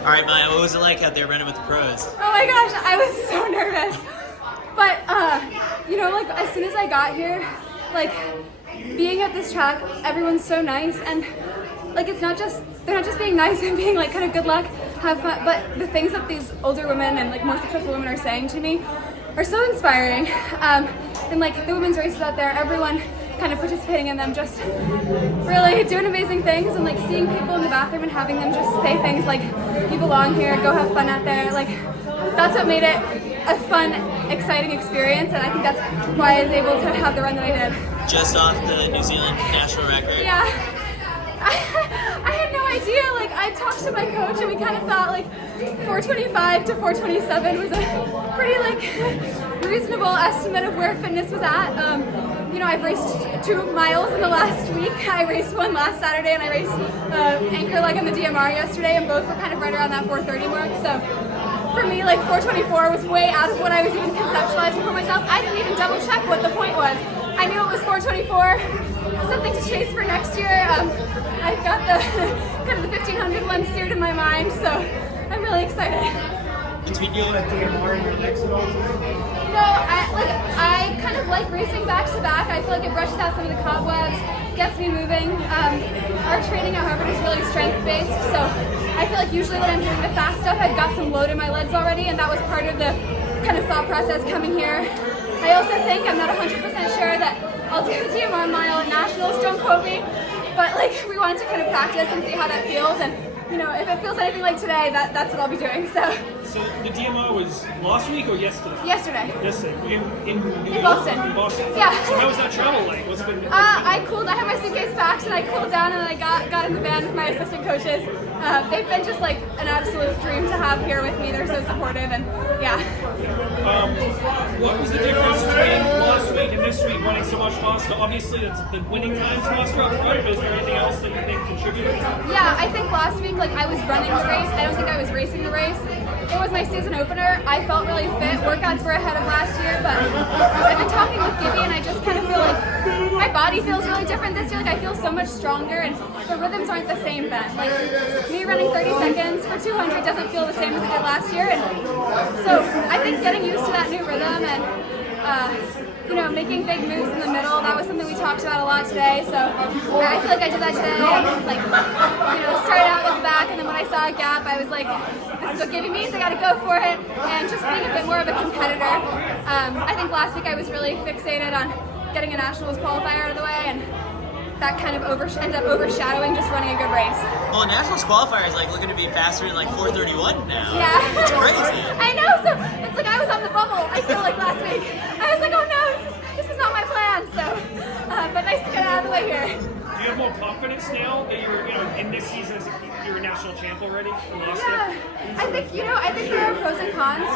All right, Maya, what was it like out there running with the pros? Oh my gosh, I was so nervous. But, like as soon as I got here, like being at this track, everyone's so nice, and like they're not just being nice and being like kind of good luck, have fun, but the things that these older women and like more successful women are saying to me are so inspiring. And like the women's races out there, everyone kind of participating in them, just really doing amazing things, and like seeing people in the bathroom and having them just say things like, "You belong here, go have fun out there." Like that's what made it a fun, exciting experience, and I think that's why I was able to have the run that I did. Just off the New Zealand national record. Yeah. I had no idea. Like I talked to my coach, and we kind of thought like 425 to 427 was a pretty like reasonable estimate of where fitness was at. I've raced 2 miles in the last week. I raced one last Saturday, and I raced anchor leg on the DMR yesterday, and both were kind of right around that 430 mark. So for me, like 424 was way out of what I was even conceptualizing for myself. I didn't even double check what the point was. I knew it was 424, something to chase for next year. I've got the kind of the 1500 one seared in my mind, so I'm really excited. Between you and DMR and your legs at all? No, I kind of like racing back to back. I feel like it brushes out some of the cobwebs, gets me moving. Our training at Harvard is really strength based, so I feel like usually when I'm doing the fast stuff, I've got some load in my legs already, and that was part of the kind of thought process coming here. I also think, I'm not 100% sure, that I'll do the DMR mile at Nationals, don't quote me, but like we wanted to kind of practice and see how that feels, and if it feels anything like today, that's what I'll be doing. So the DMR was last week or yesterday? Yesterday. Yesterday. In Boston. In Boston. Yeah. So how was that travel like? What's been? I had my suitcase packed, and I cooled down, and I got in the van with my assistant coaches. They've been just like an absolute dream to have here with me. They're so supportive, and yeah. What was the difference between last week and this week running so much faster? Obviously, it's the winning times faster up front, but is there anything else that you think contributed? Yeah, I think last week, like I was running the race. I don't think I was racing the race. It was my season opener. I felt really fit. Workouts were ahead of last year, but I've been talking with Gibby, and I just kind of feel like my body feels really different this year. Like I feel so much stronger, and the rhythms aren't the same then. Like me running 30 seconds for 200 doesn't feel the same as it did last year, and so I think getting used to that new rhythm and making big moves in the middle, that was something we talked about a lot today. So I feel like I did that today, and like started out at the back, and then when I saw a gap, I was like, this is what Gibby means, I gotta go for it, and just being a bit more of a competitor. I think last week I was really fixated on getting a nationals qualifier out of the way, and that kind of ended up overshadowing just running a good race. Well, nationals qualifier is like looking to be faster than like 431 now. Yeah. It's crazy. I know, so it's like I was on the bubble, I feel like last week. I was like, oh no, this is not my plan, so, but nice to get out of the way here. Do you have more confidence now that you're, in this season as you're a national champ already from last year? I think there are pros and cons,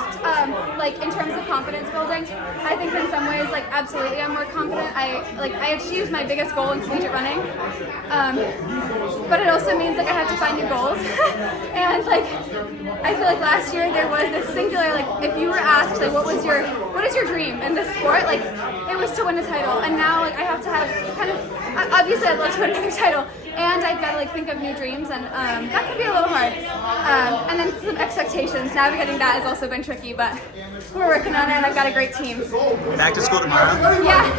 like in terms of confidence building. I think in some ways, like absolutely I'm more confident. I achieved my biggest goal in collegiate running, but it also means like I have to find new goals. And like, I feel like last year there was this singular, like if you were asked like what is your dream in this sport, like it was to win a title, and now like I have to have kind of, obviously I'd love to win another title, and I've got to like think of new dreams, and that can be a little hard. And then some expectations, navigating that has also been tricky, but we're working on it, and I've got a great team. Back to school tomorrow? Yeah,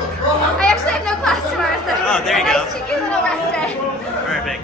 I actually have no class tomorrow, so oh, there you nice go. cheeky little rest day. Perfect.